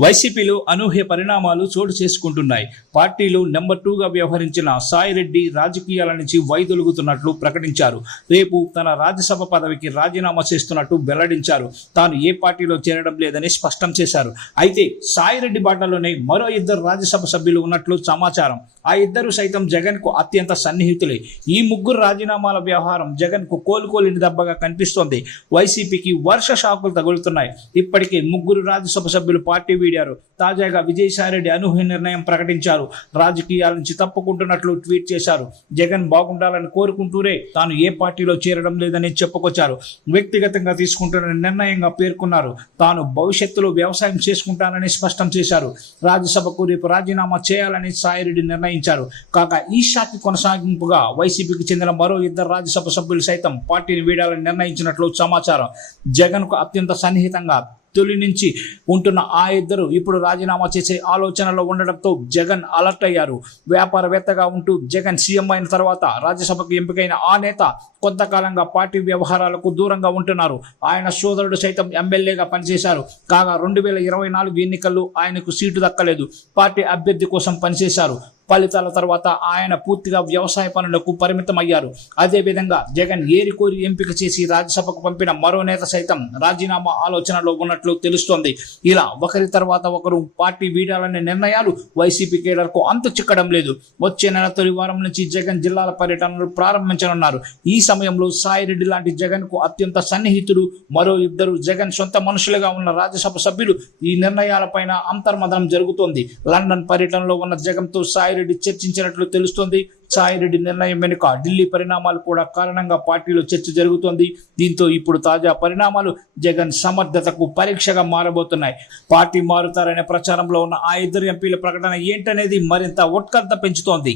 వైసీపీలో అనూహ్య పరిణామాలు చోటు చేసుకుంటున్నాయి. పార్టీలో నెంబర్ 2గా వ్యవహరించిన సాయిరెడ్డి రాజకీయాల నుంచి వైదొలుగుతున్నట్లు ప్రకటించారు. రేపు తన రాజ్యసభ పదవికి రాజీనామా చేస్తున్నట్టు వెల్లడించారు. తాను ఏ పార్టీలో చేరడం లేదని స్పష్టం చేశారు. అయితే సాయిరెడ్డి బాటలోనే మరో 2 రాజ్యసభ సభ్యులు ఉన్నట్లు సమాచారం. ఆ 2 సైతం జగన్ కు అత్యంత సన్నిహితులే. ఈ ముగ్గురు రాజీనామాల వ్యవహారం జగన్ కు కోలుకోలేని దెబ్బగా కనిపిస్తోంది. వైసీపీకి వర్ష షాకులు తగులుతున్నాయి. ఇప్పటికే 3 రాజ్యసభ సభ్యులు పార్టీ వీడారు. తాజాగా విజయసాయిరెడ్డి అనూహ్య నిర్ణయం ప్రకటించారు. రాజకీయాల నుంచి తప్పుకుంటున్నట్లు ట్వీట్ చేశారు. జగన్ బాగుండాలని కోరుకుంటూనే తాను ఏ పార్టీలో చేరడం లేదని చెప్పుకొచ్చారు. వ్యక్తిగతంగా తీసుకుంటున్న నిర్ణయంగా పేర్కొన్నారు. తాను భవిష్యత్తులో వ్యవసాయం చేసుకుంటానని స్పష్టం చేశారు. రాజ్యసభకు రేపు రాజీనామా చేయాలని సాయిరెడ్డి నిర్ణయించారు. కాగా ఈ షాకి కొనసాగింపుగా వైసీపీకి చెందిన మరో 2 రాజ్యసభ సభ్యులు సైతం పార్టీని వీడాలని నిర్ణయించినట్లు సమాచారం. జగన్ కు అత్యంత సన్నిహితంగా తొలి నుంచి ఉంటున్న ఆ 2 ఇప్పుడు రాజీనామా చేసే ఆలోచనలో ఉండడంతో జగన్ అలర్ట్ అయ్యారు. వ్యాపారవేత్తగా ఉంటూ జగన్ సీఎం అయిన తర్వాత రాజ్యసభకు ఎంపికైన ఆ నేత కొంతకాలంగా పార్టీ వ్యవహారాలకు దూరంగా ఉంటున్నారు. ఆయన సోదరుడు సైతం ఎమ్మెల్యేగా పనిచేశారు. కాగా 2024 ఎన్నికల్లో ఆయనకు సీటు దక్కలేదు. పార్టీ అభ్యర్థి కోసం పనిచేశారు. ఫలితాల తర్వాత ఆయన పూర్తిగా వ్యవసాయ పనులకు పరిమితమయ్యారు. అదేవిధంగా జగన్ ఏరికోరి ఎంపిక చేసి రాజ్యసభకు పంపిన మరో నేత సైతం రాజీనామా ఆలోచనలో ఉన్నట్లు తెలుస్తోంది. ఇలా ఒకరి తర్వాత ఒకరు పార్టీ వీడాలనే నిర్ణయాలు వైసీపీ కేడర్కు అంతు చిక్కడం లేదు. వచ్చే నెల తొలి వారం నుంచి జగన్ జిల్లాల పర్యటనలు ప్రారంభించనున్నారు. ఈ సమయంలో సాయిరెడ్డి లాంటి జగన్ కు అత్యంత సన్నిహితుడు, మరో 2 జగన్ సొంత మనుషులుగా ఉన్న రాజ్యసభ సభ్యులు ఈ నిర్ణయాలపైన అంతర్మథనం జరుగుతోంది. లండన్ పర్యటనలో ఉన్న జగన్తో సాయిరెడ్డి చర్చించినట్లు తెలుస్తోంది. సాయిరెడ్డి నిర్ణయం వెనుక ఢిల్లీ పరిణామాలు కూడా కారణంగా పార్టీలో చర్చ జరుగుతోంది. దీంతో ఇప్పుడు తాజా పరిణామాలు జగన్ సమర్థతకు పరీక్షగా మారబోతున్నాయి. పార్టీ మారుతారనే ప్రచారంలో ఉన్న ఆ 2 ఎంపీల ప్రకటన ఏంటనేది మరింత ఉత్కంఠ పెంచుతోంది.